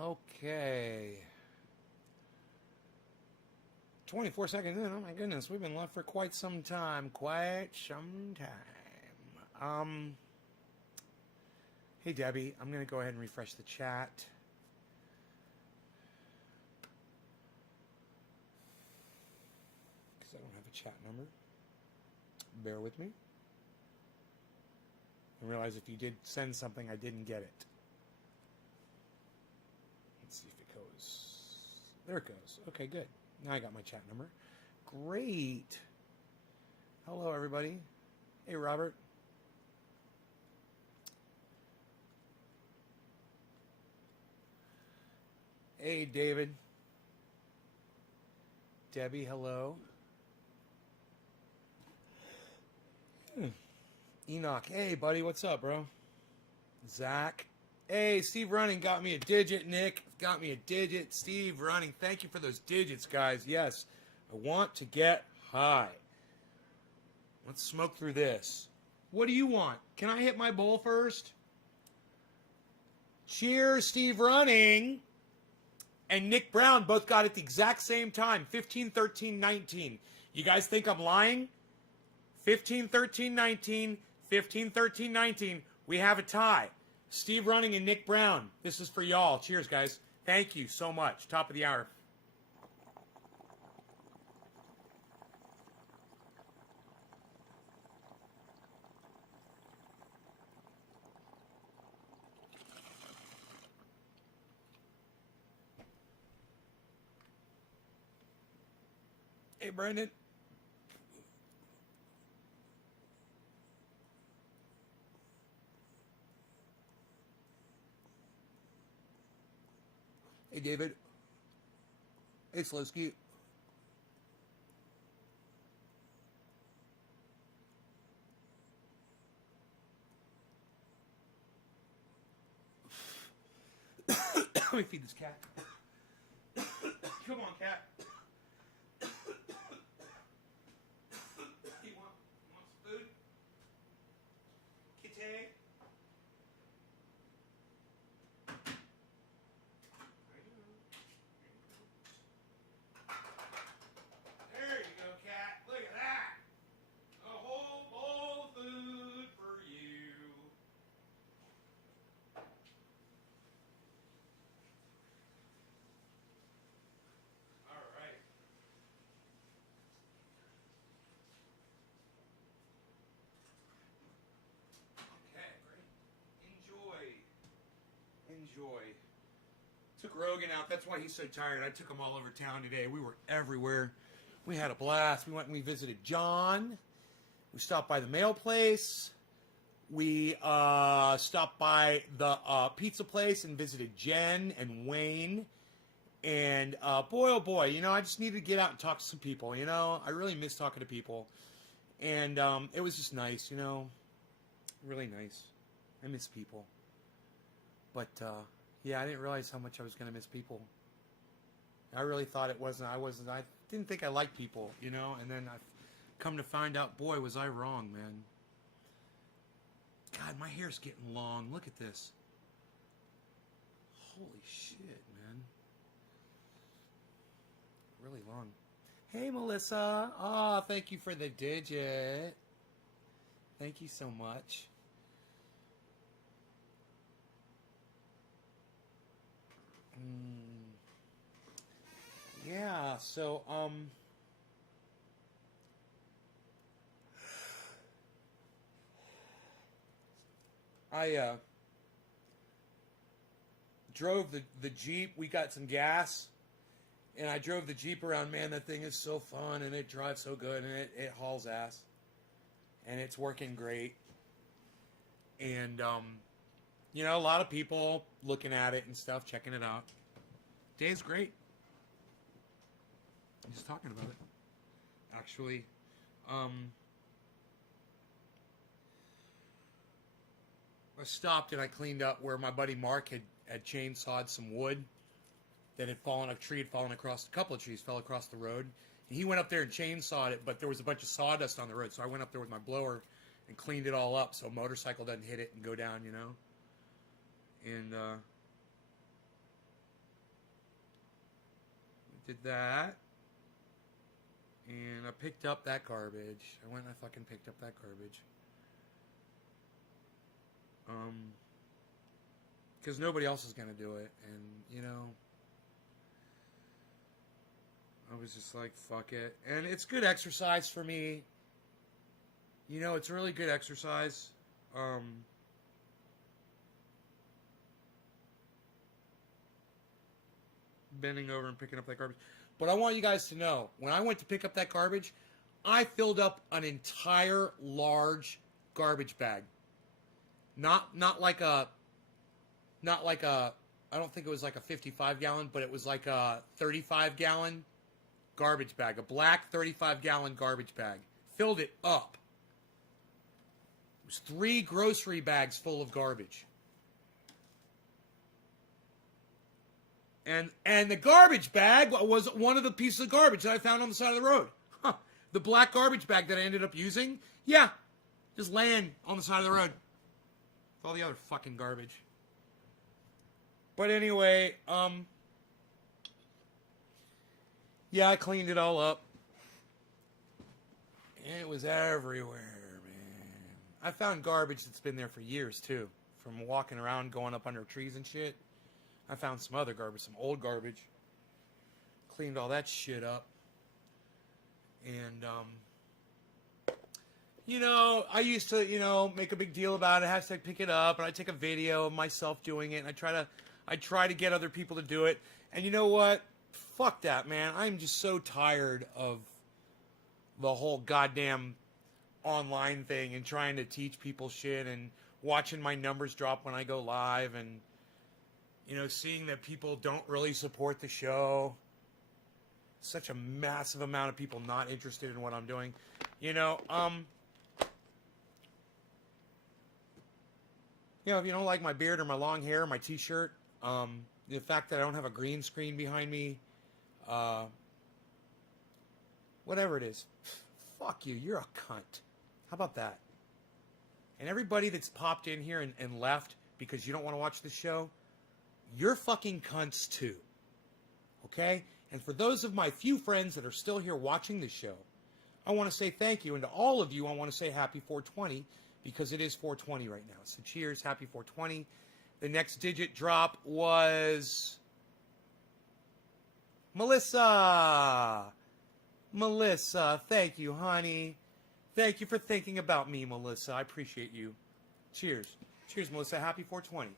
Okay. 24 seconds in. Oh my goodness, we've been live for quite some time. Hey Debbie, I'm gonna go ahead and refresh the chat. Because I don't have a chat number. Bear with me. I realize if you did send something, I didn't get it. Let's see if it goes. There it goes. Okay, good. Now I got my chat number. Great. Hello, everybody. Hey, Robert. Hey, David. Debbie, hello. Enoch. Hey, buddy. What's up, bro? Zach. Hey, Steve Running got me a digit. Nick got me a digit. Steve Running, thank you for those digits, guys. Yes, I want to get high. Let's smoke through this. What do you want? Can I hit my bowl first? Cheers, Steve Running. And Nick Brown both got it the exact same time, 15, 13, 19. You guys think I'm lying? 15, 13, 19, 15, 13, 19. We have a tie. Steve Running and Nick Brown. This is for y'all. Cheers, guys. Thank you so much. Top of the hour. Hey, Brandon. Hey, David. Hey, Slowski. Let me feed this cat. Come on, cat. You want some food? Kitty? There you go, cat. Look at that. A whole bowl of food for you. All right. Okay, great. Enjoy. Took Rogan out. That's why he's so tired. I took him all over town today. We were everywhere. We had a blast. We went and we visited John. We stopped by the mail place. We stopped by the pizza place and visited Jen and Wayne. And boy, oh boy, I just needed to get out and talk to some people. I really miss talking to people. And it was just nice, really nice. I miss people. But yeah, I didn't realize how much I was going to miss people. I really thought it wasn't. I didn't think I liked people, and then I've come to find out, boy, was I wrong, man. God, my hair's getting long. Look at this. Holy shit, man. Really long. Hey, Melissa. Oh, thank you for the digit. Thank you so much. Yeah, so, I drove the Jeep. We got some gas, and I drove the Jeep around. Man, that thing is so fun, and it drives so good, and it hauls ass, and it's working great. And, a lot of people looking at it and stuff, checking it out. Day's great. I'm just talking about it. Actually, I stopped and I cleaned up where my buddy Mark had chainsawed some wood that had fallen. A tree had fallen across. A couple of trees fell across the road. And he went up there and chainsawed it, but there was a bunch of sawdust on the road. So I went up there with my blower and cleaned it all up so a motorcycle doesn't hit it and go down, And Did that. And I picked up that garbage. I went and I fucking picked up that garbage. Because nobody else is going to do it. And, you know, I was just like, fuck it. And it's good exercise for me. You know, it's really good exercise. Bending over and picking up that garbage. But I want you guys to know, when I went to pick up that garbage, I filled up an entire large garbage bag. Not like a I don't think it was like a 55-gallon, but it was like a 35-gallon garbage bag, a black 35-gallon garbage bag. Filled it up. It was 3 grocery bags full of garbage. And the garbage bag was one of the pieces of garbage that I found on the side of the road. Huh. The black garbage bag that I ended up using, yeah, just laying on the side of the road. With all the other fucking garbage. But anyway, yeah, I cleaned it all up. It was everywhere, man. I found garbage that's been there for years, too. From walking around, going up under trees and shit. I found some other garbage, some old garbage. Cleaned all that shit up. And, you know, I used to, you know, make a big deal about it. Hashtag pick it up. And I take a video of myself doing it. And I try to get other people to do it. And you know what? Fuck that, man. I'm just so tired of the whole goddamn online thing and trying to teach people shit and watching my numbers drop when I go live and, you know, seeing that people don't really support the show. Such a massive amount of people not interested in what I'm doing. You know, you know, if you don't like my beard or my long hair or my t-shirt, the fact that I don't have a green screen behind me, whatever it is, fuck you, you're a cunt. How about that? And everybody that's popped in here and left because you don't want to watch the show, you're fucking cunts too. Okay? And for those of my few friends that are still here watching the show, I want to say thank you. And to all of you, I want to say happy 420 because it is 420 right now. So cheers, happy 420. The next digit drop was Melissa. Melissa, thank you, honey. Thank you for thinking about me, Melissa. I appreciate you. Cheers. Cheers, Melissa. Happy 420.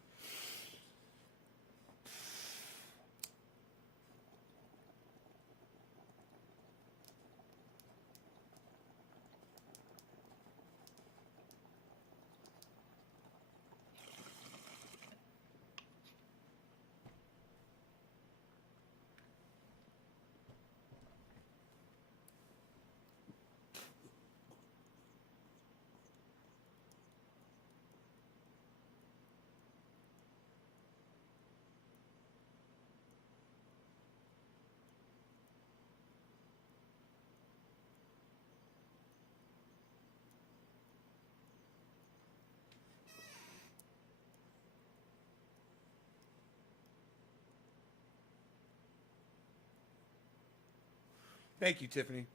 Thank you, Tiffany.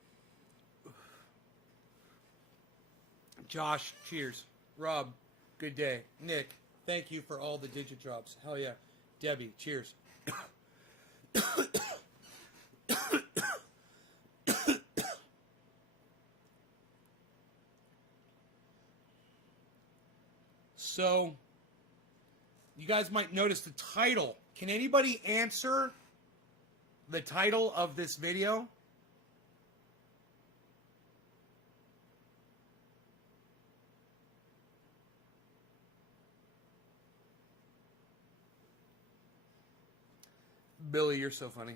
Josh, cheers. Rob, good day. Nick, thank you for all the digit drops. Hell yeah. Debbie, cheers. So, you guys might notice the title. Can anybody answer the title of this video? Billy, you're so funny.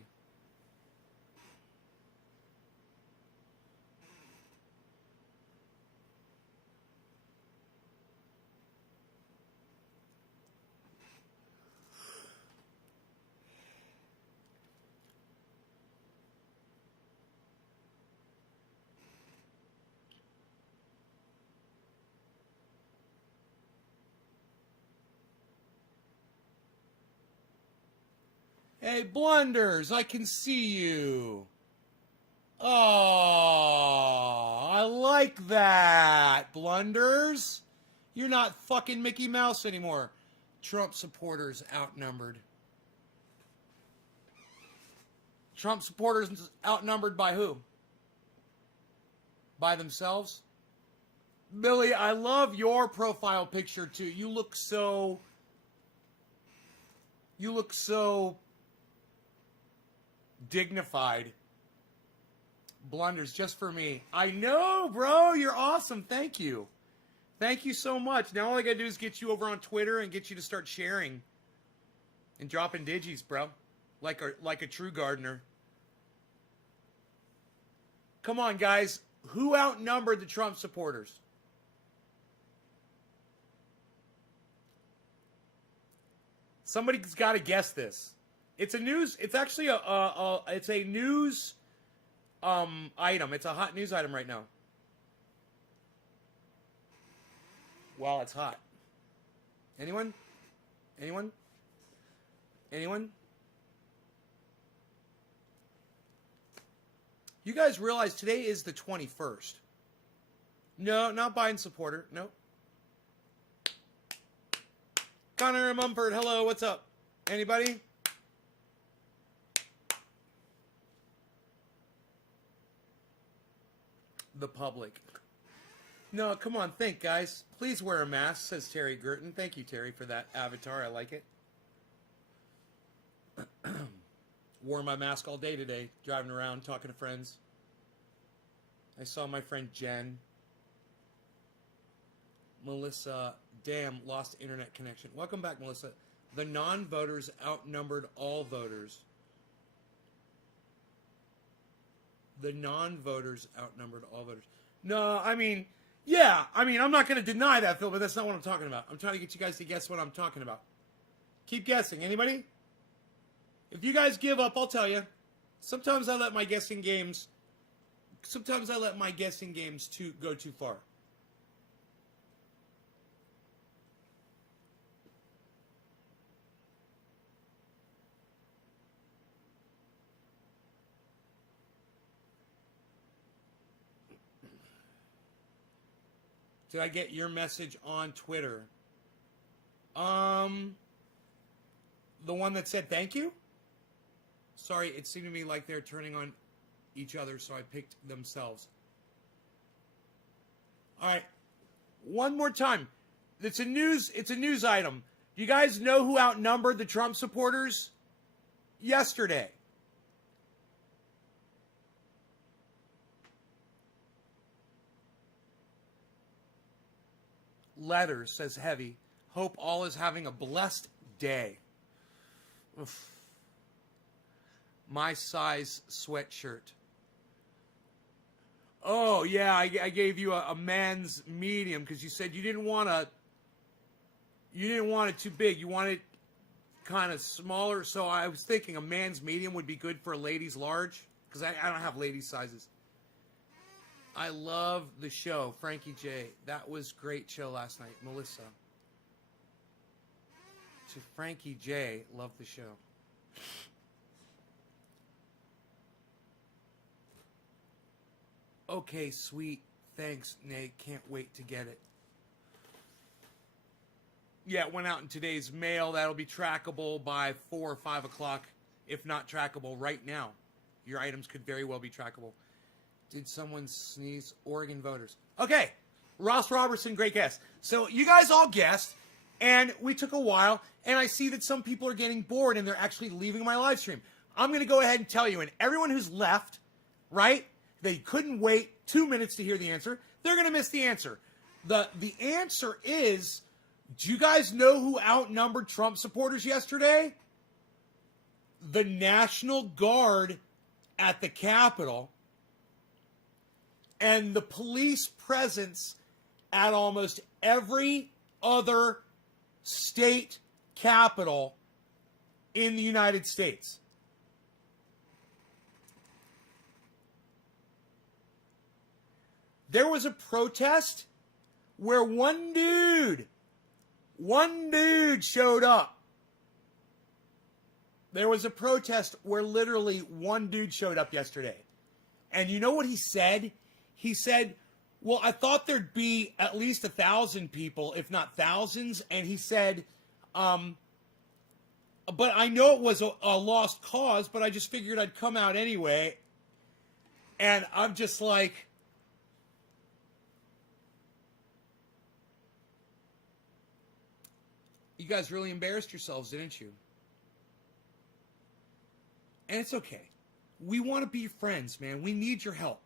Hey, Blunders, I can see you. Oh, I like that, Blunders. You're not fucking Mickey Mouse anymore. Trump supporters outnumbered. Trump supporters outnumbered by who? By themselves? Billy, I love your profile picture too. You look so dignified. Blunders just for me. I know, bro. You're awesome. Thank you. Thank you so much. Now all I gotta do is get you over on Twitter and get you to start sharing and dropping digis, bro. Like a true gardener. Come on, guys. Who outnumbered the Trump supporters? Somebody's got to guess this. It's a news. It's actually it's a news item. It's a hot news item right now. Wow, it's hot. Anyone? Anyone? Anyone? You guys realize today is the 21st. No, not Biden supporter. No. Connor Mumford, hello, what's up? Anybody? The public. No, come on, think, guys. Please wear a mask, says Terry Girton. Thank you, Terry, for that avatar. I like it. Wore my mask all day today, driving around, talking to friends. I saw my friend Jen. Melissa, damn, lost internet connection. Welcome back, Melissa. The non-voters outnumbered all voters. The non-voters outnumbered all voters. No, I mean, yeah. I mean, I'm not going to deny that, Phil, but that's not what I'm talking about. I'm trying to get you guys to guess what I'm talking about. Keep guessing. Anybody? If you guys give up, I'll tell you. Sometimes I let my guessing games go too far. Did I get your message on Twitter? The one that said thank you? Sorry, it seemed to me like they're turning on each other, so I picked themselves. All right. One more time. It's a news item. Do you guys know who outnumbered the Trump supporters yesterday? Letters, says Heavy. Hope all is having a blessed day. Oof. My size sweatshirt. Oh, yeah, I gave you a man's medium because you said you didn't want it too big. You wanted it kind of smaller. So I was thinking a man's medium would be good for a lady's large because I don't have ladies' sizes. I love the show, Frankie J. That was great show last night, Melissa. To Frankie J. Love the show. Okay, sweet. Thanks, Nate. Can't wait to get it. Yeah, it went out in today's mail. That'll be trackable by 4 or 5 o'clock, if not trackable right now. Your items could very well be trackable. Did someone sneeze? Oregon voters. Okay, Ross Robertson, great guess. So you guys all guessed, and we took a while, and I see that some people are getting bored, and they're actually leaving my live stream. I'm going to go ahead and tell you, and everyone who's left, right, they couldn't wait 2 minutes to hear the answer, they're going to miss the answer. The answer is, do you guys know who outnumbered Trump supporters yesterday? The National Guard at the Capitol and the police presence at almost every other state capital in the United States. There was a protest where one dude showed up. There was a protest where literally one dude showed up yesterday. And you know what he said? He said, well, I thought there'd be at least 1,000 people, if not thousands. And he said, but I know it was a lost cause, but I just figured I'd come out anyway. And I'm just like, you guys really embarrassed yourselves, didn't you? And it's okay. We want to be friends, man. We need your help.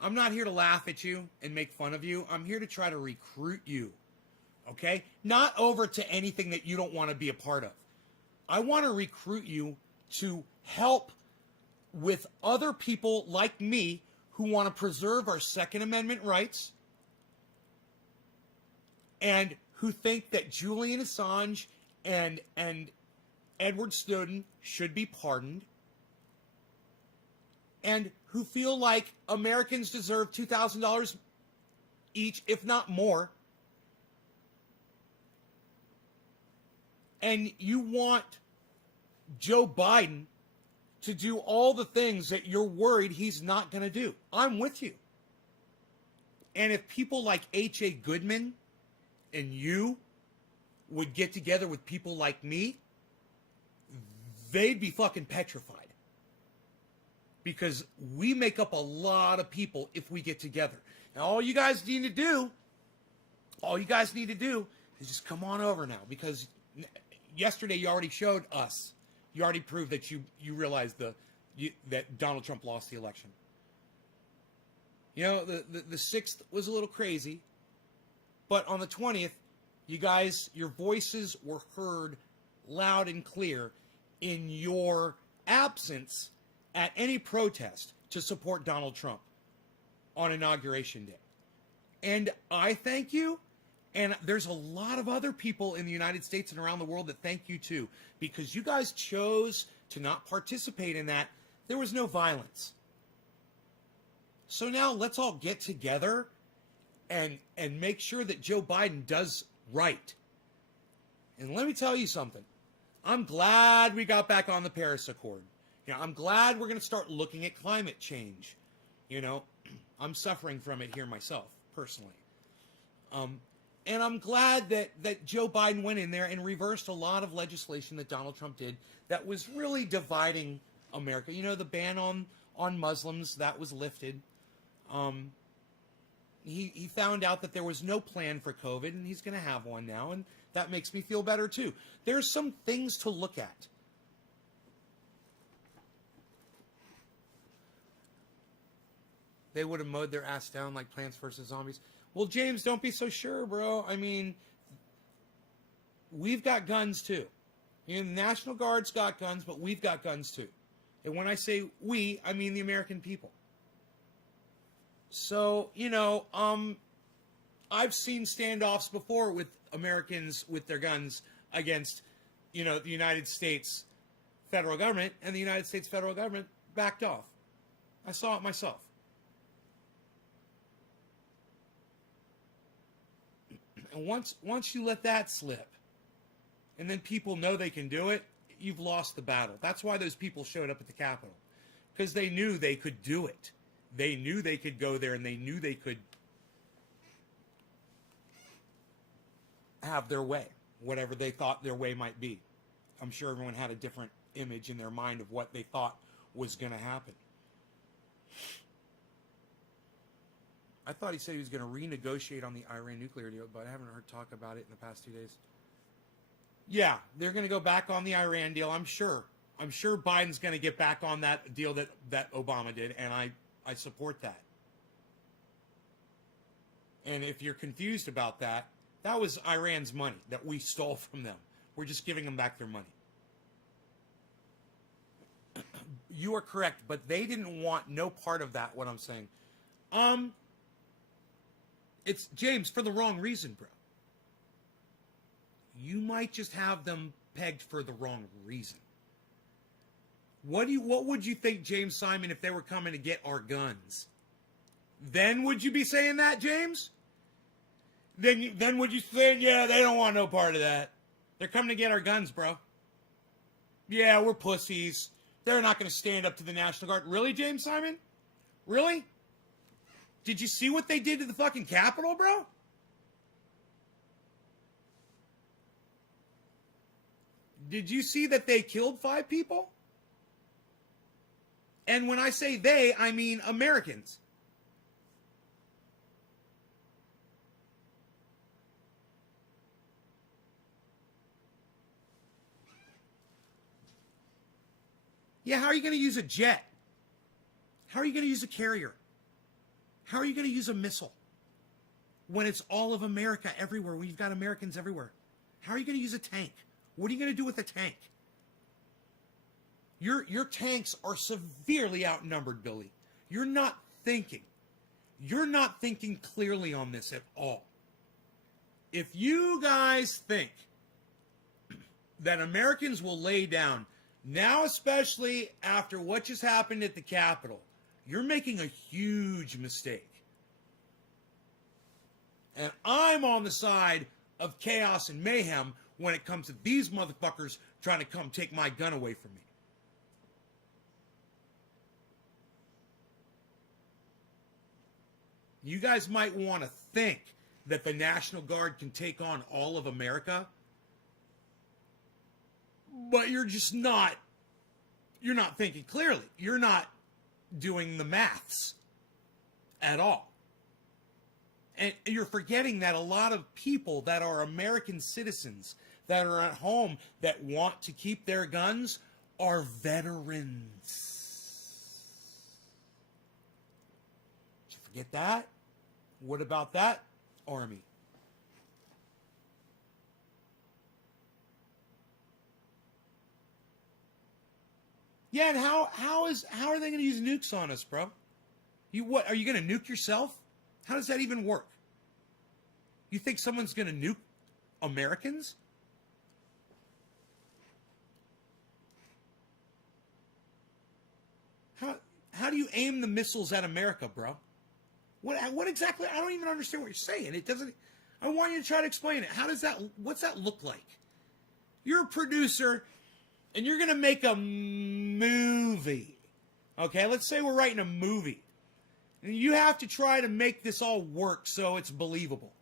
I'm not here to laugh at you and make fun of you. I'm here to try to recruit you. Okay? Not over to anything that you don't want to be a part of. I want to recruit you to help with other people like me who want to preserve our Second Amendment rights and who think that Julian Assange and Edward Snowden should be pardoned, and who feel like Americans deserve $2,000 each, if not more, and you want Joe Biden to do all the things that you're worried he's not going to do. I'm with you. And if people like H.A. Goodman and you would get together with people like me, they'd be fucking petrified. Because we make up a lot of people if we get together. Now, all you guys need to do is just come on over now. Because yesterday you already showed us, you already proved that you realized that Donald Trump lost the election. You know, the 6th was a little crazy. But on the 20th, you guys, your voices were heard loud and clear in your absence at any protest to support Donald Trump on Inauguration Day. And I thank you, and there's a lot of other people in the United States and around the world that thank you too, because you guys chose to not participate in that. There was no violence. So now let's all get together and make sure that Joe Biden does right. And let me tell you something. I'm glad we got back on the Paris Accord. You know, I'm glad we're going to start looking at climate change. You know, I'm suffering from it here myself, personally. And I'm glad that Joe Biden went in there and reversed a lot of legislation that Donald Trump did that was really dividing America. You know, the ban on Muslims, that was lifted. He found out that there was no plan for COVID, and he's going to have one now, and that makes me feel better too. There's some things to look at. They would have mowed their ass down like Plants vs. Zombies. Well, James, don't be so sure, bro. I mean, we've got guns too. You know, the National Guard's got guns, but we've got guns too. And when I say we, I mean the American people. So, you know, I've seen standoffs before with Americans with their guns against, you know, the United States federal government, and the United States federal government backed off. I saw it myself. And once you let that slip, and then people know they can do it, you've lost the battle. That's why those people showed up at the Capitol, because they knew they could do it. They knew they could go there, and they knew they could have their way, whatever they thought their way might be. I'm sure everyone had a different image in their mind of what they thought was going to happen. I thought he said he was going to renegotiate on the Iran nuclear deal, but I haven't heard talk about it in the past 2 days. Yeah, they're going to go back on the Iran deal, I'm sure. I'm sure Biden's going to get back on that deal that Obama did, and I support that. And if you're confused about that, that was Iran's money that we stole from them. We're just giving them back their money. You are correct, but they didn't want no part of that, what I'm saying. It's, James, for the wrong reason, bro. You might just have them pegged for the wrong reason. What would you think, James Simon, if they were coming to get our guns? Then would you be saying that, James? Then would you say, yeah, they don't want no part of that. They're coming to get our guns, bro. Yeah, we're pussies. They're not going to stand up to the National Guard. Really, James Simon? Really? Did you see what they did to the fucking Capitol, bro? Did you see that they killed 5 people? And when I say they, I mean Americans. Yeah, how are you going to use a jet? How are you going to use a carrier? How are you going to use a missile when it's all of America everywhere, when you've got Americans everywhere? How are you going to use a tank? What are you going to do with a tank? Your tanks are severely outnumbered, Billy. You're not thinking. You're not thinking clearly on this at all. If you guys think that Americans will lay down, now especially after what just happened at the Capitol, you're making a huge mistake. And I'm on the side of chaos and mayhem when it comes to these motherfuckers trying to come take my gun away from me. You guys might want to think that the National Guard can take on all of America, but you're just not, you're not thinking clearly. You're not doing the maths at all. And you're forgetting that a lot of people that are American citizens that are at home that want to keep their guns are veterans. Did you forget that? What about that, Army? Yeah, and how are they going to use nukes on us, bro? What are you going to nuke yourself? How does that even work? You think someone's going to nuke Americans? How do you aim the missiles at America, bro? What exactly? I don't even understand what you're saying. It doesn't. I want you to try to explain it. How does that? What's that look like? You're a producer, and you're going to make a movie. Okay, let's say we're writing a movie. And you have to try to make this all work so it's believable.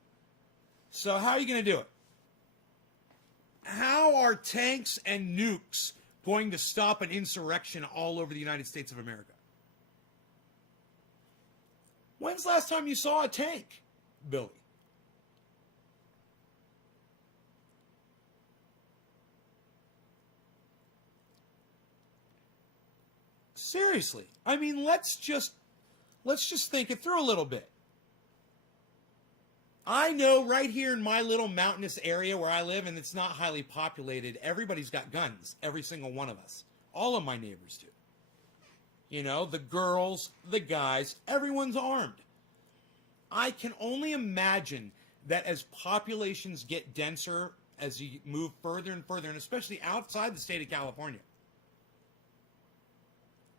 So how are you going to do it? How are tanks and nukes going to stop an insurrection all over the United States of America? When's the last time you saw a tank, Billy? Seriously. I mean, let's just think it through a little bit. I know right here in my little mountainous area where I live, and it's not highly populated, everybody's got guns. Every single one of us. All of my neighbors do. You know, the girls, the guys, everyone's armed. I can only imagine that as populations get denser, as you move further and further, and especially outside the state of California,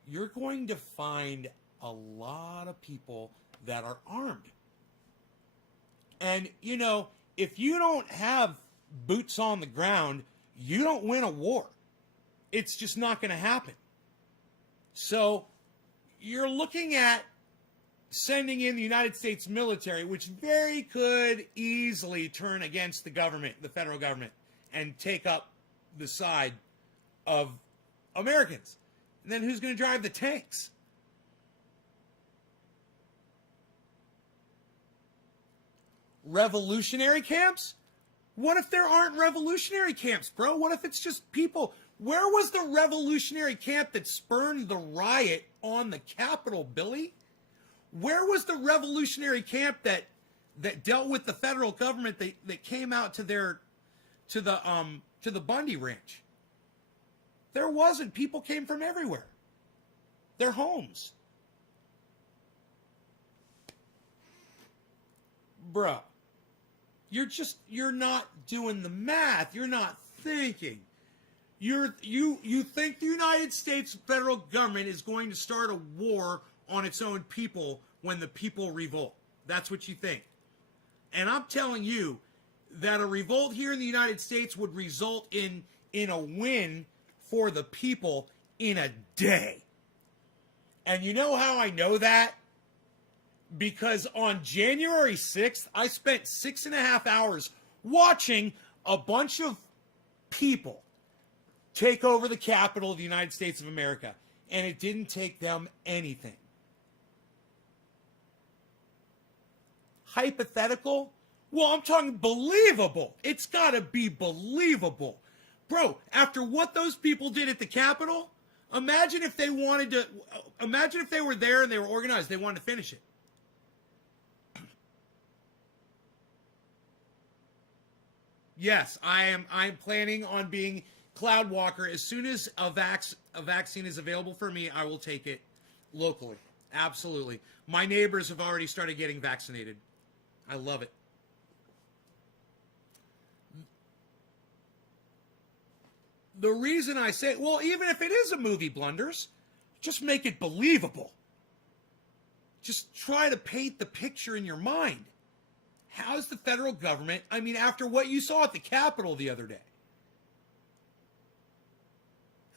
you're going to find a lot of people that are armed. And, you know, if you don't have boots on the ground, you don't win a war. It's just not going to happen. So you're looking at sending in the United States military, which very could easily turn against the government, the federal government, and take up the side of Americans. And then who's going to drive the tanks? Revolutionary camps? What if there aren't revolutionary camps, bro? What if it's just people? Where was the revolutionary camp that spurned the riot on the Capitol, Billy? Where was the revolutionary camp that dealt with the federal government that came out to the Bundy Ranch? There wasn't. People came from everywhere. Their homes. Bruh. You're not doing the math. You're not thinking. You think the United States federal government is going to start a war on its own people when the people revolt. That's what you think. And I'm telling you that a revolt here in the United States would result in a win for the people in a day. And you know how I know that? Because on January 6th, I spent 6.5 hours watching a bunch of people take over the Capitol of the United States of America. And it didn't take them anything. Hypothetical? Well, I'm talking believable. It's got to be believable. Bro, after what those people did at the Capitol, imagine if they were there and they were organized, they wanted to finish it. Yes, I'm planning on being Cloud Walker. As soon as a vaccine is available for me, I will take it locally. Absolutely. My neighbors have already started getting vaccinated. I love it. The reason I say, well, even if it is a movie, Blunders, just make it believable. Just try to paint the picture in your mind. How's the federal government, I mean, after what you saw at the Capitol the other day,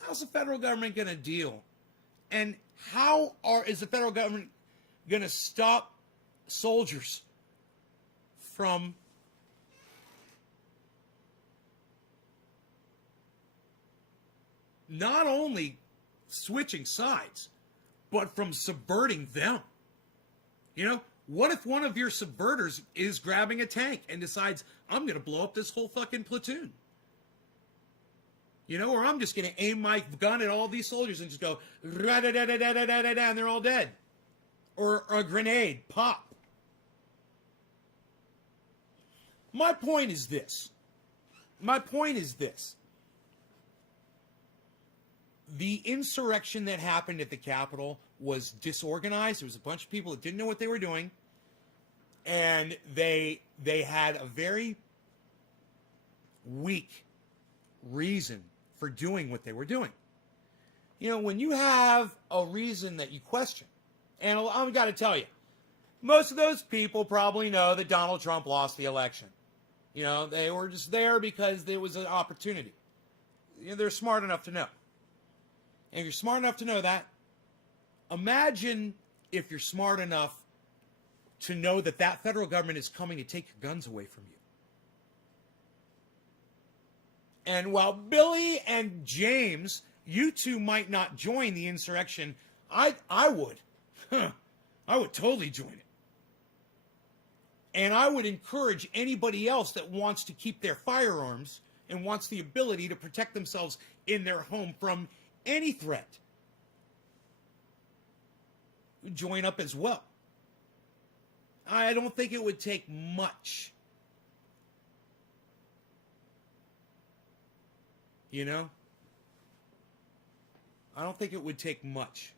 how's the federal government going to deal? And is the federal government going to stop soldiers from not only switching sides, but from subverting them? You know, what if one of your subverters is grabbing a tank and decides, I'm going to blow up this whole fucking platoon? You know, or I'm just going to aim my gun at all these soldiers and just go, ra-da-da-da-da-da-da-da, and they're all dead. Or a grenade, pop. My point is this. The insurrection that happened at the Capitol was disorganized. There was a bunch of people that didn't know what they were doing. And they had a very weak reason for doing what they were doing. You know, when you have a reason that you question, and I've got to tell you, most of those people probably know that Donald Trump lost the election. You know, they were just there because there was an opportunity. You know, they're smart enough to know. And if you're smart enough to know that, imagine if you're smart enough to know that that federal government is coming to take your guns away from you. And while Billy and James, you two might not join the insurrection, I would. I would totally join it. And I would encourage anybody else that wants to keep their firearms and wants the ability to protect themselves in their home from any threat, join up as well. I don't think it would take much. You know? I don't think it would take much.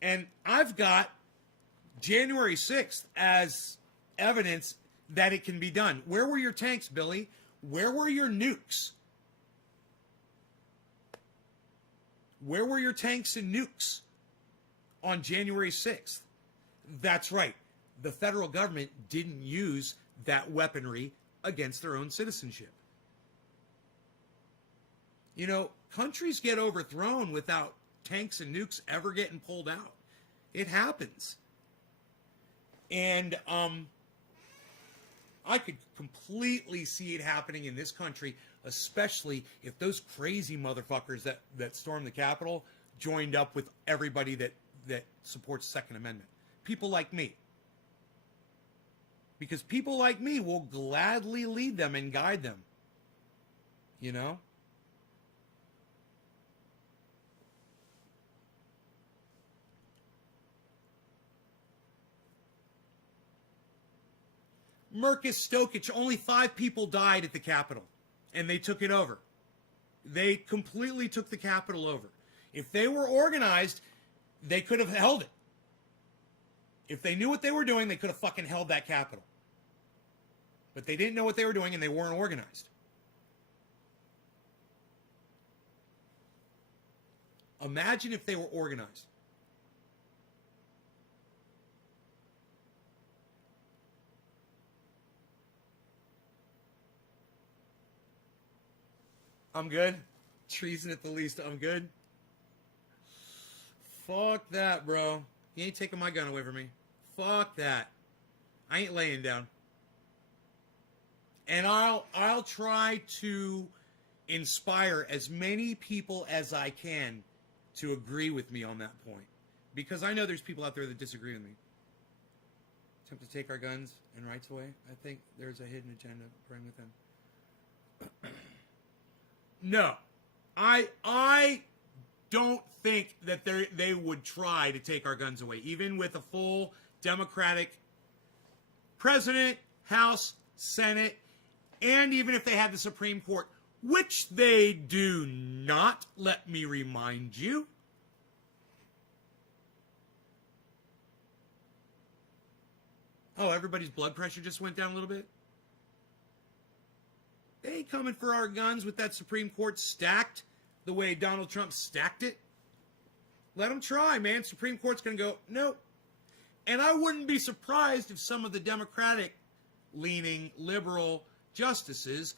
And I've got January 6th as evidence that it can be done. Where were your tanks, Billy? Where were your nukes? Where were your tanks and nukes on January 6th? That's right. The federal government didn't use that weaponry against their own citizenship. You know, countries get overthrown without tanks and nukes ever getting pulled out. It happens. And I could completely see it happening in this country, especially if those crazy motherfuckers that stormed the Capitol joined up with everybody that supports the Second Amendment. People like me. Because people like me will gladly lead them and guide them. You know? Marcus Stokich, only 5 people died at the Capitol, and they took it over. They completely took the Capitol over. If they were organized, they could have held it. If they knew what they were doing, they could have fucking held that Capitol. But they didn't know what they were doing, and they weren't organized. Imagine if they were organized. I'm good. Treason at the least. I'm good. Fuck that, bro. You ain't taking my gun away from me. Fuck that. I ain't laying down. And I'll try to inspire as many people as I can to agree with me on that point. Because I know there's people out there that disagree with me. Attempt to take our guns and rights away. I think there's a hidden agenda bring with them. No. I don't think that they would try to take our guns away, even with a full Democratic president, House, Senate, and even if they had the Supreme Court, which they do not, let me remind you. Oh, everybody's blood pressure just went down a little bit? They ain't coming for our guns with that Supreme Court stacked the way Donald Trump stacked it. Let them try, man. Supreme Court's going to go, nope. And I wouldn't be surprised if some of the Democratic-leaning liberal justices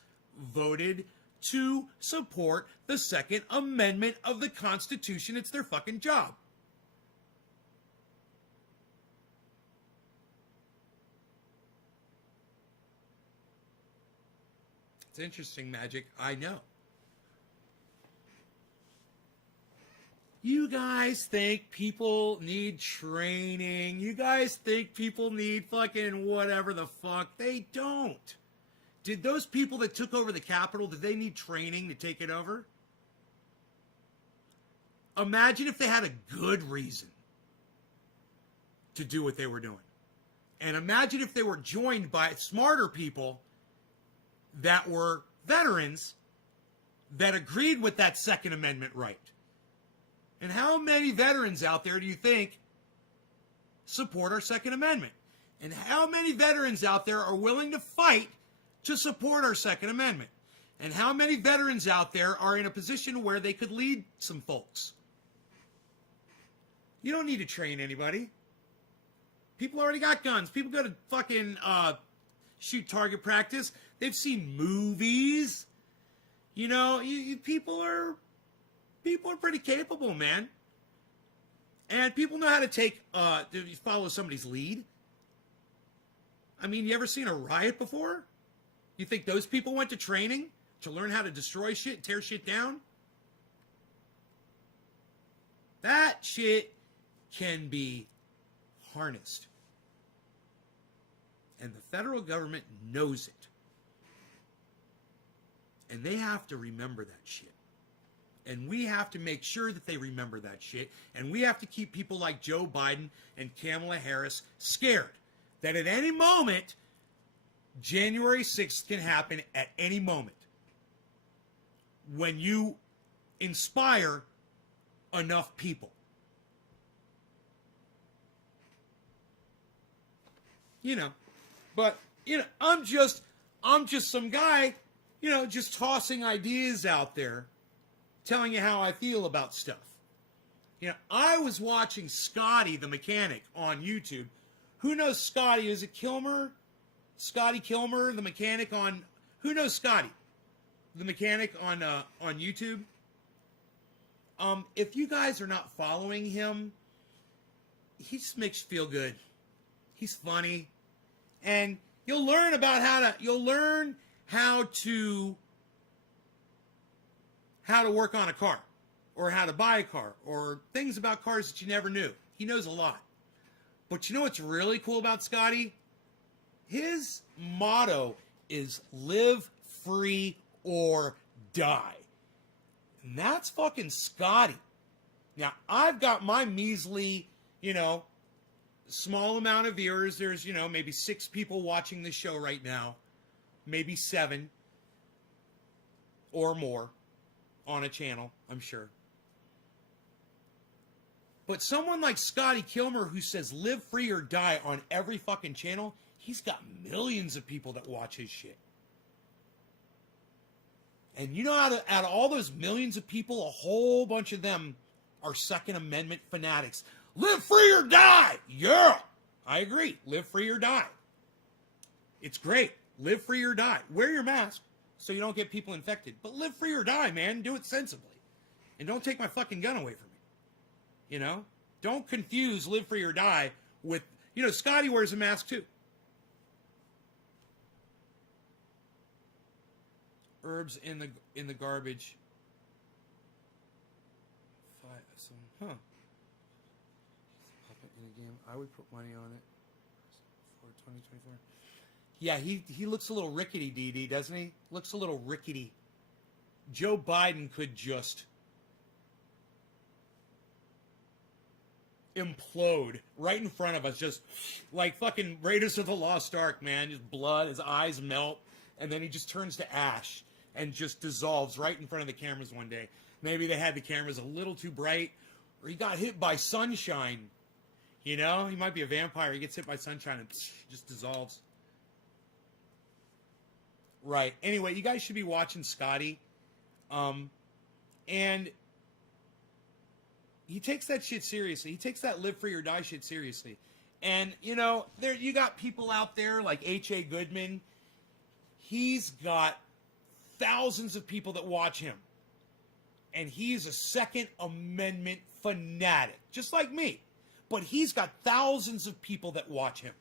voted to support the Second Amendment of the Constitution. It's their fucking job. It's interesting, Magic. I know. You guys think people need training. You guys think people need fucking whatever the fuck. They don't. Did those people that took over the Capitol, did they need training to take it over? Imagine if they had a good reason to do what they were doing. And imagine if they were joined by smarter people that were veterans that agreed with that Second Amendment right. And how many veterans out there do you think support our Second Amendment? And how many veterans out there are willing to fight to support our Second Amendment? And how many veterans out there are in a position where they could lead some folks? You don't need to train anybody. People already got guns. People go to fucking shoot target practice. They've seen movies. You know, people are pretty capable, man. And people know how to follow somebody's lead. I mean, you ever seen a riot before? You think those people went to training to learn how to destroy shit, tear shit down? That shit can be harnessed. And the federal government knows it. And they have to remember that shit. And we have to make sure that they remember that shit. And we have to keep people like Joe Biden and Kamala Harris scared that at any moment, January 6th can happen at any moment. When you inspire enough people. You know, but, you know, I'm just some guy, you know, just tossing ideas out there, telling you how I feel about stuff. You know, I was watching Scotty the mechanic on YouTube. Who knows Scotty? Is it Kilmer? Scotty Kilmer, the mechanic on... Who knows Scotty? The mechanic on YouTube? If you guys are not following him, he just makes you feel good. He's funny. And you'll learn how to work on a car, or how to buy a car, or things about cars that you never knew. He knows a lot. But you know what's really cool about Scotty? His motto is live free or die. And that's fucking Scotty. Now, I've got my measly, you know, small amount of viewers. There's, you know, maybe 6 people watching this show right now. Maybe 7 or more on a channel, I'm sure. But someone like Scotty Kilmer, who says live free or die on every fucking channel, he's got millions of people that watch his shit. And you know, out of all those millions of people, a whole bunch of them are Second Amendment fanatics. Live free or die! Yeah! I agree. Live free or die. It's great. Live free or die. Wear your mask. so you don't get people infected. But live free or die, man. Do it sensibly. And don't take my fucking gun away from me. You know? Don't confuse live free or die with, you know, Scotty wears a mask too. Herbs in the garbage. Huh. In a game, I would put money on it for 2024. Yeah, he looks a little rickety, DD, doesn't he? Looks a little rickety. Joe Biden could just implode right in front of us, just like fucking Raiders of the Lost Ark, man. Just blood, his eyes melt, and then he just turns to ash and just dissolves right in front of the cameras one day. Maybe they had the cameras a little too bright, or he got hit by sunshine. You know, he might be a vampire. He gets hit by sunshine and just dissolves. Right. Anyway, you guys should be watching Scotty. And he takes that shit seriously. He takes that live free or die shit seriously. And, you know, there you got people out there like H.A. Goodman. He's got thousands of people that watch him. And he's a Second Amendment fanatic, just like me. But he's got thousands of people that watch him.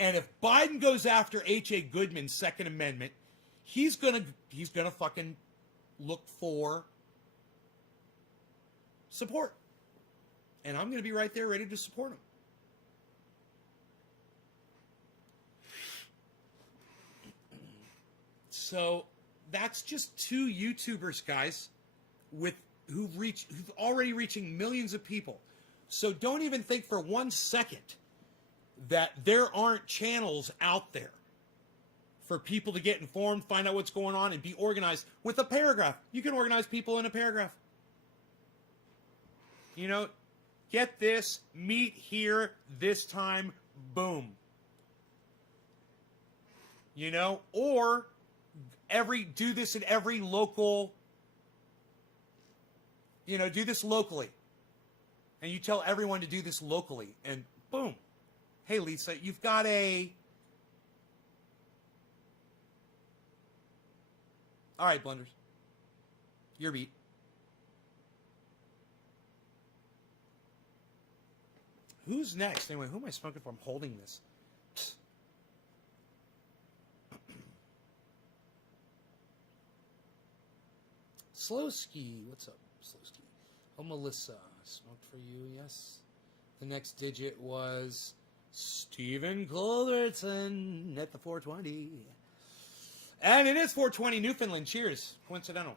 And if Biden goes after H.A. Goodman's Second Amendment, he's gonna fucking look for support. And I'm gonna be right there ready to support him. So that's just 2 YouTubers, guys, who've already reaching millions of people. So don't even think for 1 second that there aren't channels out there for people to get informed, find out what's going on, and be organized with a paragraph. You can organize people in a paragraph. You know, get this, meet here, this time, boom. You know, or do this in every local, you know, do this locally. And you tell everyone to do this locally, and boom. Hey, Lisa, you've got a... All right, Blenders. Your beat. Who's next? Anyway, who am I smoking for? I'm holding this. Slowski. What's up, Slowski? Oh, Melissa. Smoked for you, yes. The next digit was Stephen Culbertson at the 420. And it is 420 Newfoundland. Cheers. Coincidental.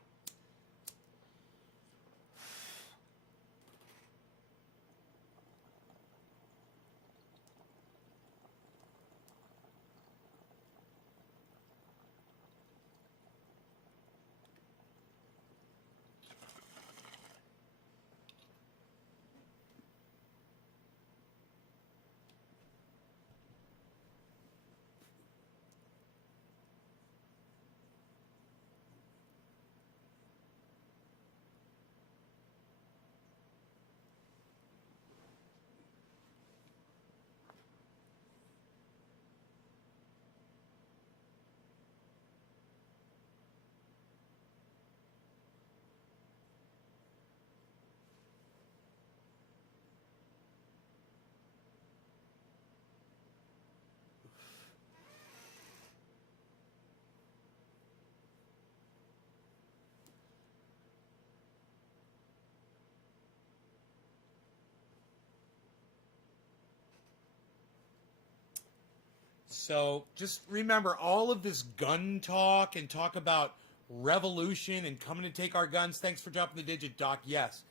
So just remember all of this gun talk and talk about revolution and coming to take our guns. Thanks for dropping the digit, Doc. Yes.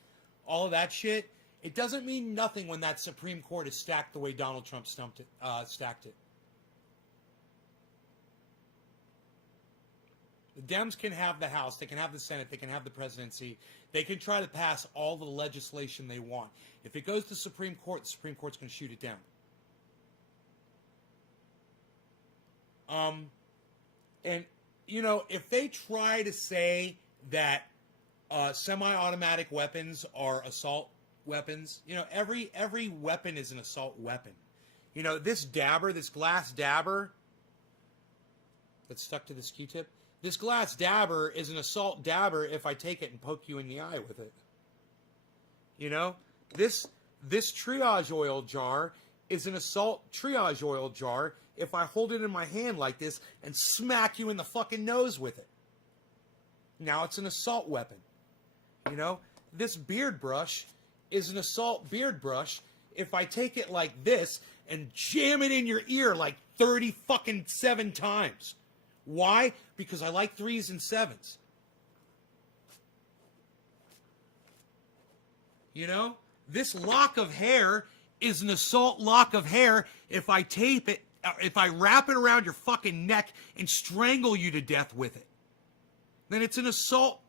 All of that shit. It doesn't mean nothing when that Supreme Court is stacked the way Donald Trump stacked it. The Dems can have the House. They can have the Senate. They can have the presidency. They can try to pass all the legislation they want. If it goes to the Supreme Court Court's going to shoot it down. And, you know, if they try to say that semi-automatic weapons are assault weapons, you know, every weapon is an assault weapon. You know, this dabber, this glass dabber, that's stuck to this Q-tip. This glass dabber is an assault dabber if I take it and poke you in the eye with it. You know, this triage oil jar is an assault triage oil jar if I hold it in my hand like this and smack you in the fucking nose with it. Now it's an assault weapon. You know, this beard brush is an assault beard brush if I take it like this and jam it in your ear like 30 fucking 7 times. Why? Because I like 3s and 7s. You know, this lock of hair is an assault lock of hair if I tape it, if I wrap it around your fucking neck and strangle you to death with it. Then it's an assault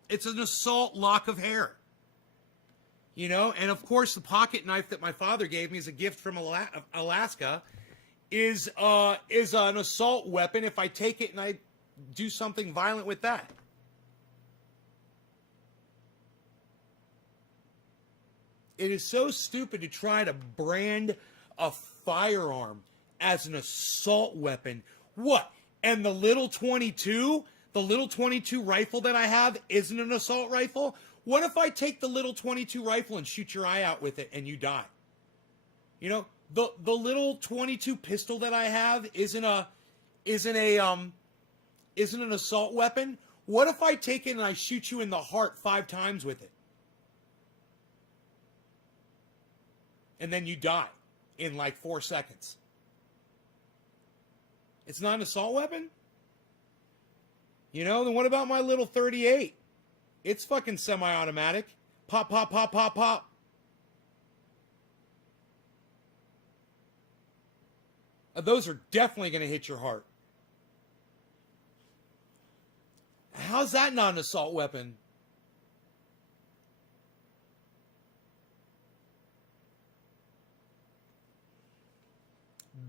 lock of hair. You know, and of course the pocket knife that my father gave me as a gift from Alaska is an assault weapon if I take it and I do something violent with that. It is so stupid to try to brand a firearm as an assault weapon. What? And the little 22 rifle that I have isn't an assault rifle? What if I take the little 22 rifle and shoot your eye out with it and you die? You know, the little 22 pistol that I have isn't an assault weapon? What if I take it and I shoot you in the heart 5 times with it? And then you die in like 4 seconds. It's not an assault weapon? You know, then what about my little 38? It's fucking semi-automatic. Pop, pop, pop, pop, pop. Those are definitely going to hit your heart. How's that not an assault weapon?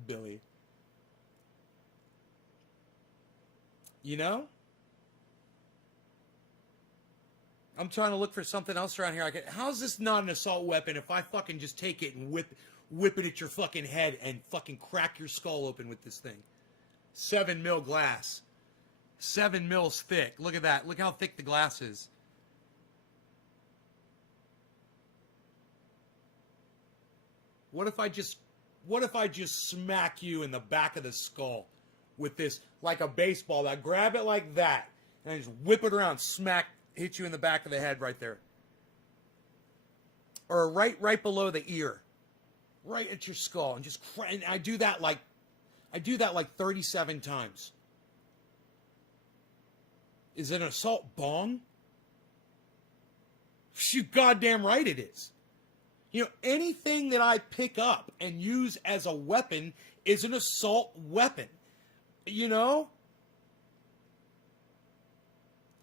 Billy. You know? I'm trying to look for something else around here. How's this not an assault weapon if I fucking just take it and whip it at your fucking head and fucking crack your skull open with this thing? 7 mil glass. 7 mils thick. Look at that. Look how thick the glass is. What if I just smack you in the back of the skull with this, like a baseball? I grab it like that and I just whip it around, hit you in the back of the head right there. Or right below the ear. Right at your skull. And I do that like 37 times. Is it an assault bong? You goddamn right it is. You know, anything that I pick up and use as a weapon is an assault weapon. You know?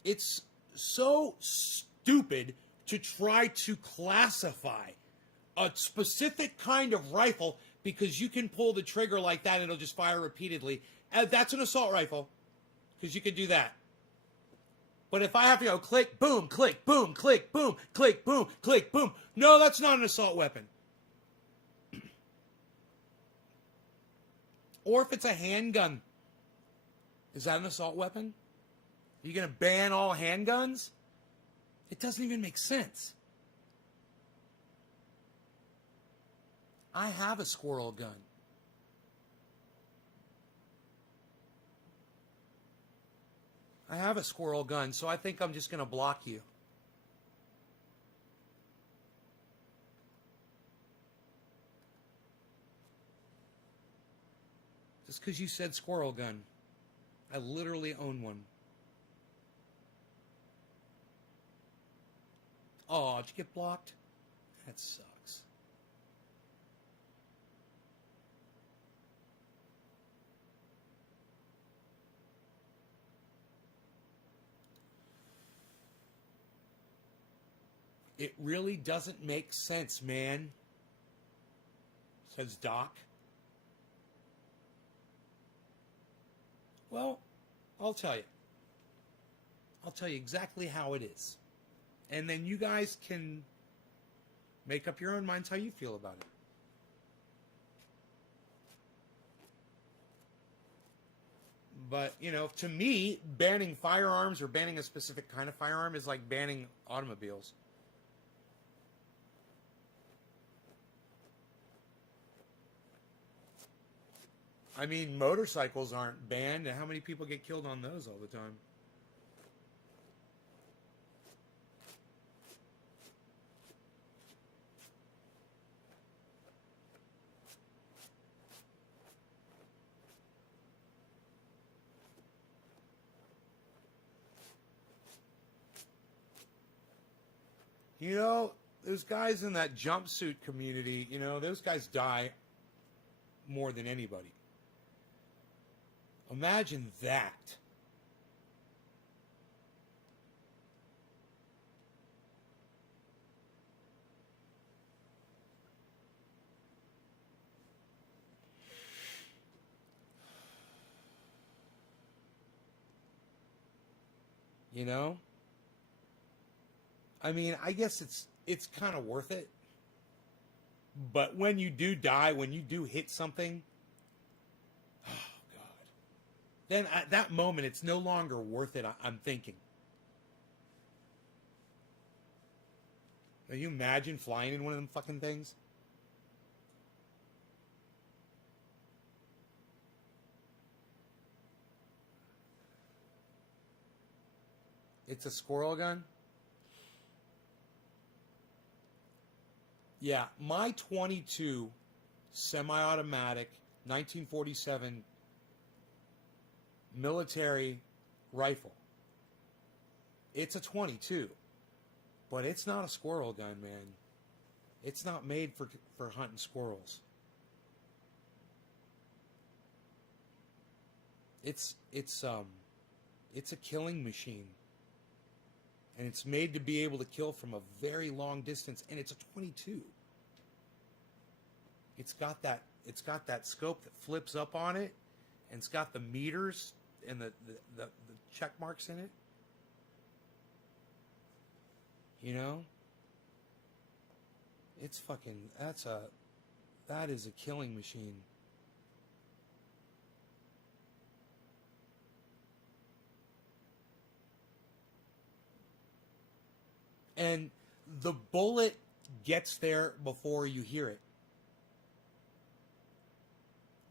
It's so stupid to try to classify a specific kind of rifle because you can pull the trigger like that and it'll just fire repeatedly. That's an assault rifle because you can do that. But if I have to go click, boom, click, boom, click, boom, click, boom, click, boom. No, that's not an assault weapon. Or if it's a handgun. Is that an assault weapon? Are you going to ban all handguns? It doesn't even make sense. I have a squirrel gun. I have a squirrel gun, so I think I'm just going to block you. Just because you said squirrel gun. I literally own one. Oh, did you get blocked? That sucks. It really doesn't make sense, man, says Doc. Well, I'll tell you. I'll tell you exactly how it is. And then you guys can make up your own minds how you feel about it. But, you know, to me, banning firearms or banning a specific kind of firearm is like banning automobiles. I mean, motorcycles aren't banned, and how many people get killed on those all the time? You know, those guys in that jumpsuit community, you know, those guys die more than anybody. Imagine that. You know? I mean, I guess it's kind of worth it. But when you do die, when you do hit something, oh God. Then at that moment it's no longer worth it, I'm thinking. Can you imagine flying in one of them fucking things? It's a squirrel gun? Yeah, my 22 semi-automatic 1947 military rifle. It's a 22, but it's not a squirrel gun, man. It's not made for hunting squirrels. It's a killing machine. And it's made to be able to kill from a very long distance, and it's a 22. It's got that scope that flips up on it, and it's got the meters and the check marks in it. You know? It's fucking that is a killing machine. And the bullet gets there before you hear it.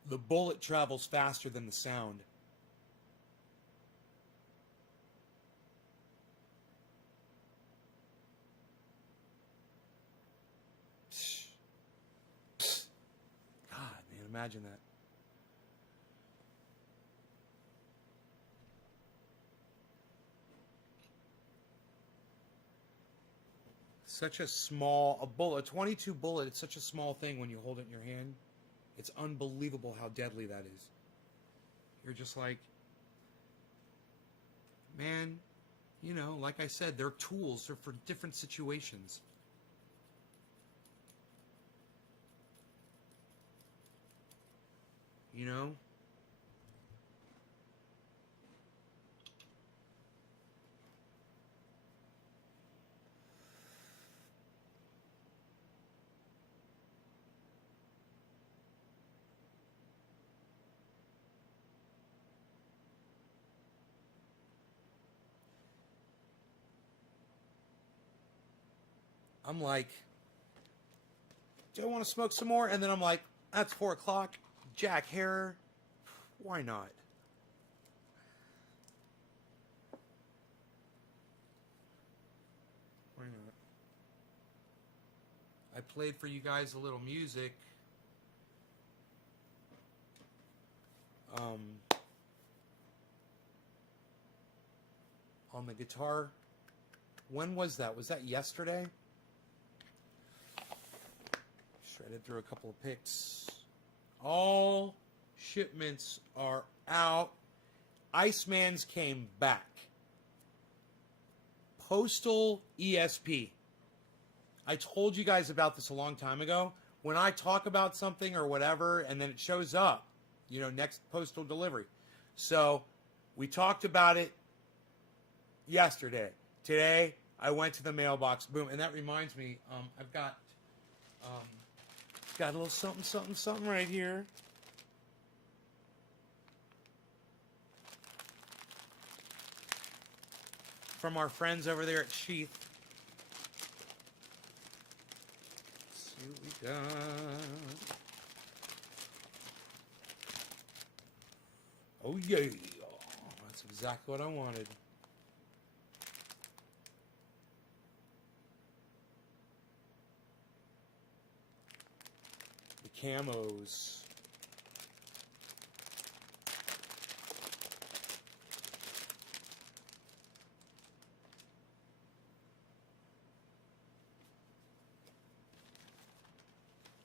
The bullet travels faster than the sound. God, man, imagine that. Such a bullet, a 22 bullet, it's such a small thing when you hold it in your hand. It's unbelievable how deadly that is. You're just like, man, you know, like I said, they're tools. They're for different situations. You know? I'm like, do I want to smoke some more? And then I'm like, that's 4 o'clock. Jack Harrer. Why not? Why not? I played for you guys a little music. On the guitar. When was that? Was that yesterday? Shredded through a couple of picks. All shipments are out. Iceman's came back. Postal ESP. I told you guys about this a long time ago. When I talk about something or whatever, and then it shows up, you know, next postal delivery. So we talked about it yesterday. Today, I went to the mailbox. Boom. And that reminds me, I've got a little something right here. from our friends over there at Sheath. Let's see what we got. Oh yeah, that's exactly what I wanted. The camos.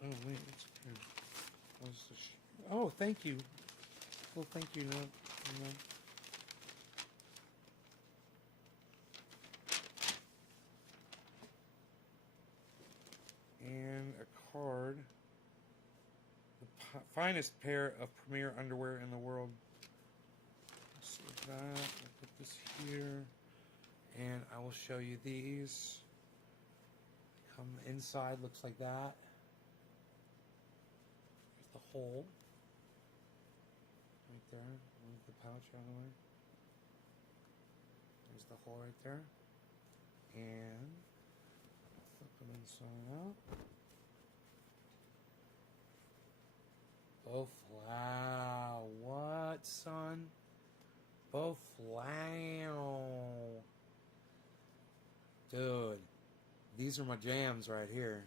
Oh wait, it's here. What's the oh, thank you. Well, thank you. No. And a card. The finest pair of premier underwear in the world. Let's see that. I'll put this here. And I will show you these. Come inside, looks like that. There's the hole. Right there. Move the pouch out of the way. There's the hole right there. And flip them inside out. Both wow. What, son? Both flannel. Dude, these are my jams right here.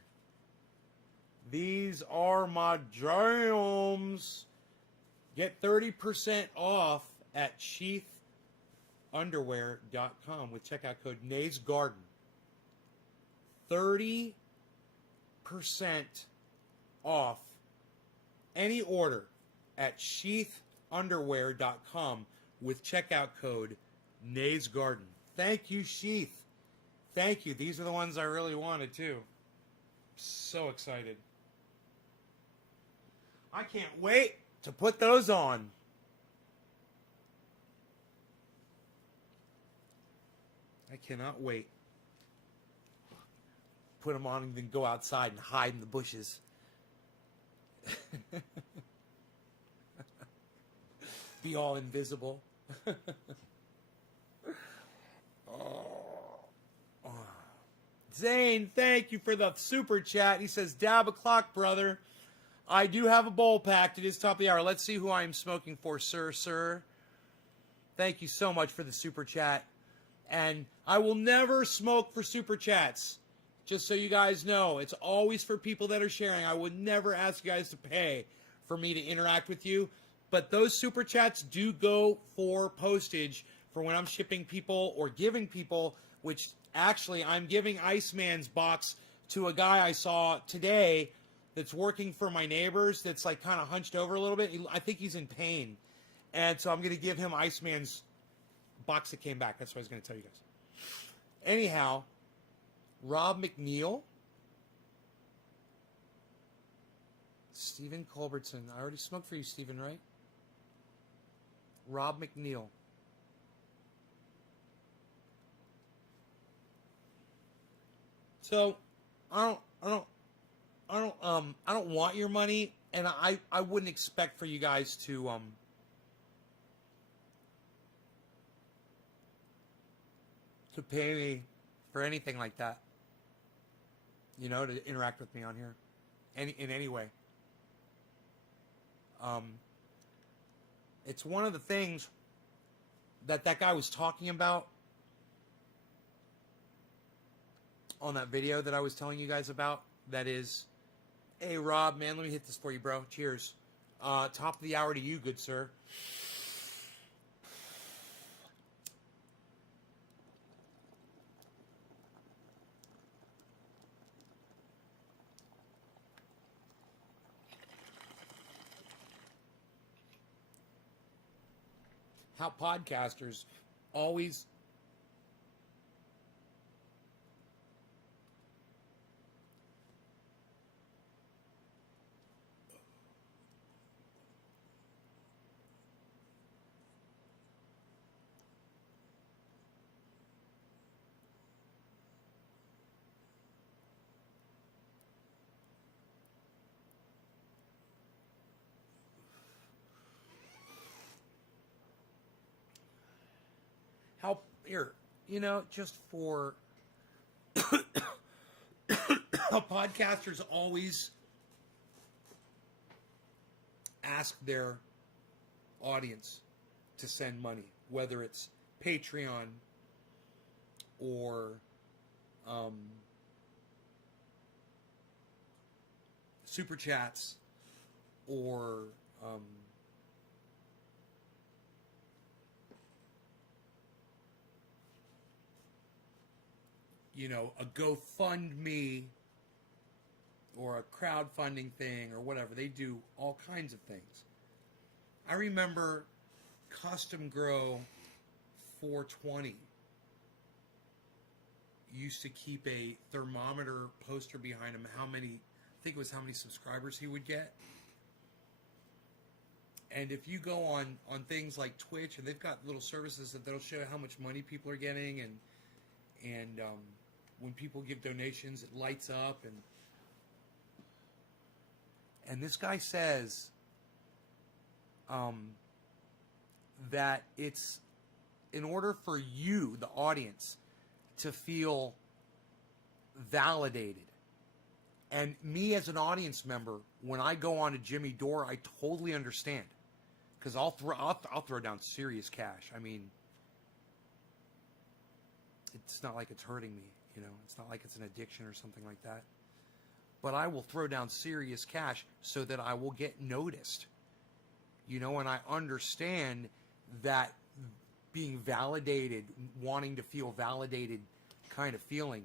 These are my jams. Get 30% off at sheathunderwear.com with checkout code NaysGarden. 30% off any order at sheathunderwear.com with checkout code NaysGarden. Thank you, Sheath. Thank you. These are the ones I really wanted, too. So excited. I can't wait to put those on. I cannot wait. Put them on and then go outside and hide in the bushes. Be all invisible. Zane, thank you for the super chat. He says, dab o'clock, brother. I do have a bowl packed. It is top of the hour. Let's see who I am smoking for, sir. Thank you so much for the super chat. And I will never smoke for super chats. Just so you guys know, it's always for people that are sharing. I would never ask you guys to pay for me to interact with you. But those super chats do go for postage for when I'm shipping people or giving people, which actually I'm giving Iceman's box to a guy I saw today that's working for my neighbors that's like kind of hunched over a little bit. I think he's in pain. And so I'm going to give him Iceman's box that came back. That's what I was going to tell you guys. Anyhow, Rob McNeil. Stephen Culbertson. I already smoked for you, Stephen, right? Rob McNeil. So, I don't want your money, and I wouldn't expect for you guys to pay me for anything like that. You know, to interact with me on here, in any way. It's one of the things that guy was talking about on that video that I was telling you guys about. That is, hey Rob, man, let me hit this for you, bro. Cheers. Top of the hour to you, good sir. How podcasters always here, just for podcasters always ask their audience to send money, whether it's Patreon or super chats or a GoFundMe or a crowdfunding thing or whatever. They do all kinds of things. I remember Custom Grow 420 used to keep a thermometer poster behind him, how many subscribers he would get. And if you go on things like Twitch, and they've got little services that'll show how much money people are getting, and when people give donations, it lights up, and this guy says that it's in order for you, the audience, to feel validated. And me as an audience member, when I go on to Jimmy Dore, I totally understand, because I'll throw down serious cash. I mean, it's not like it's hurting me, It's not like it's an addiction or something like that. But I will throw down serious cash so that I will get noticed. And I understand that being validated, wanting to feel validated kind of feeling.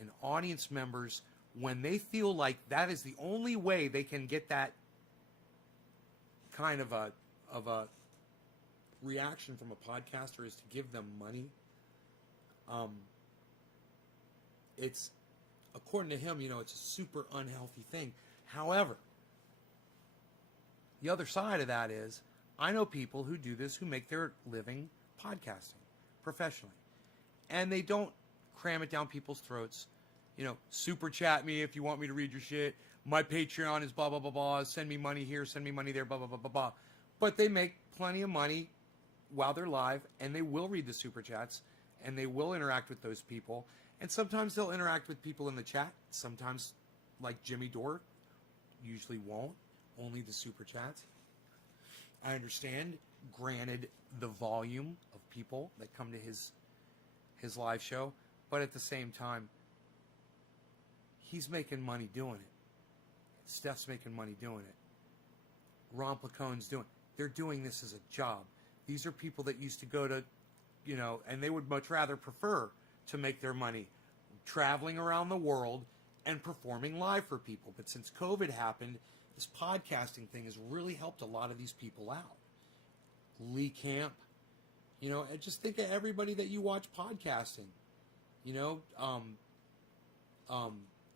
And audience members, when they feel like that is the only way they can get that kind of a reaction from a podcaster is to give them money. It's, according to him, it's a super unhealthy thing. However, the other side of that is, I know people who do this, who make their living podcasting professionally. And they don't cram it down people's throats. Super chat me if you want me to read your shit. My Patreon is blah, blah, blah, blah. Send me money here, send me money there, blah, blah, blah, blah, blah. But they make plenty of money while they're live, and they will read the super chats, and they will interact with those people. And sometimes they'll interact with people in the chat. Sometimes, like Jimmy Dore, usually won't. Only the super chats. I understand, granted the volume of people that come to his live show, but at the same time, he's making money doing it. Steph's making money doing it. Ron Placone's doing it. They're doing this as a job. These are people that used to go to, and they would much rather prefer to make their money traveling around the world and performing live for people. But since COVID happened, this podcasting thing has really helped a lot of these people out. Lee Camp, and just think of everybody that you watch podcasting.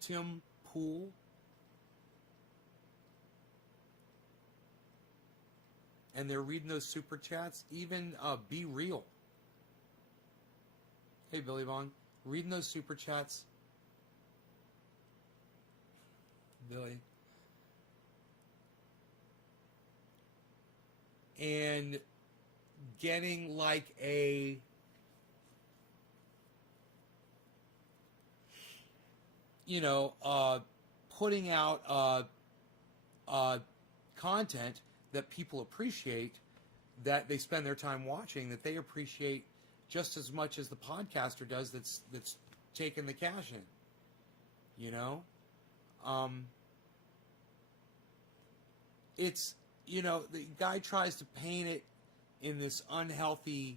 Tim Pool. And they're reading those super chats. Even Be Real. Hey, Billy Vaughn. Reading those super chats. Billy. And getting like a putting out content that people appreciate, that they spend their time watching, that they appreciate just as much as the podcaster does that's taking the cash in. It's, the guy tries to paint it in this unhealthy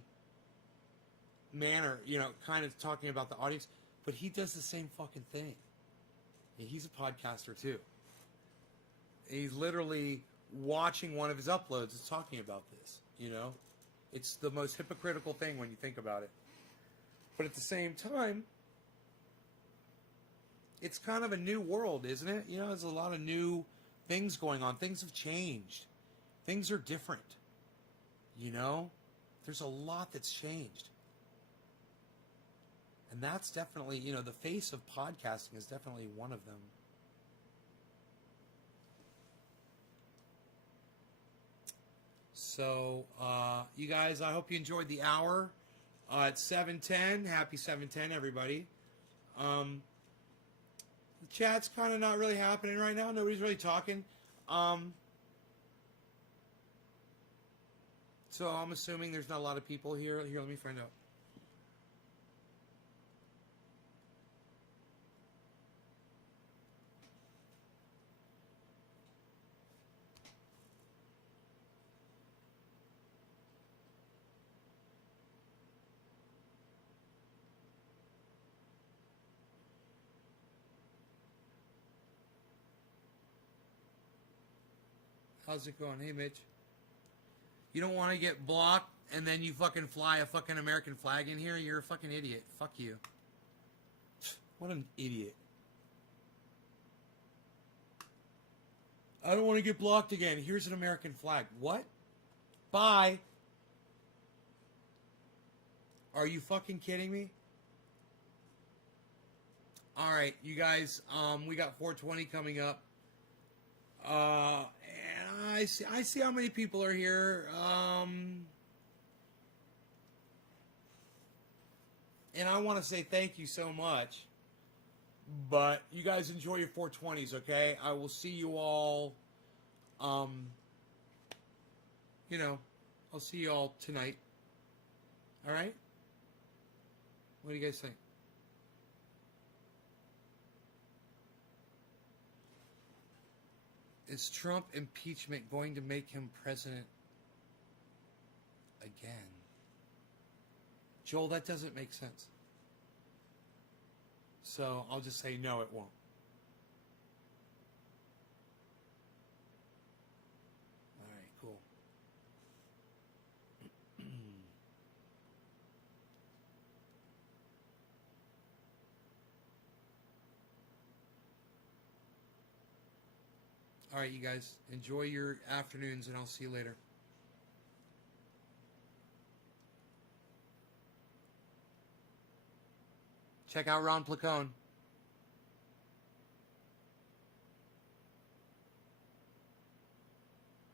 manner, kind of talking about the audience, but he does the same fucking thing. He's a podcaster too. He's literally watching one of his uploads is talking about this, It's the most hypocritical thing when you think about it. But at the same time, it's kind of a new world, isn't it? There's a lot of new things going on. Things have changed. Things are different. There's a lot that's changed. And that's definitely, the face of podcasting is definitely one of them. So, you guys, I hope you enjoyed the hour. It's 7:10. Happy 7:10, everybody. The chat's kind of not really happening right now. Nobody's really talking. So I'm assuming there's not a lot of people here. Here, let me find out. How's it going? Hey, Mitch. You don't want to get blocked and then you fucking fly a fucking American flag in here? You're a fucking idiot. Fuck you. What an idiot. I don't want to get blocked again. Here's an American flag. What? Bye. Are you fucking kidding me? All right, you guys, we got 420 coming up. And I see how many people are here. And I want to say thank you so much. But you guys enjoy your 420s, okay? I will see you all, I'll see you all tonight. All right? What do you guys think? Is Trump impeachment going to make him president again? Joel, that doesn't make sense. So I'll just say no, it won't. All right, cool. All right, you guys, enjoy your afternoons, and I'll see you later. Check out Ron Placone.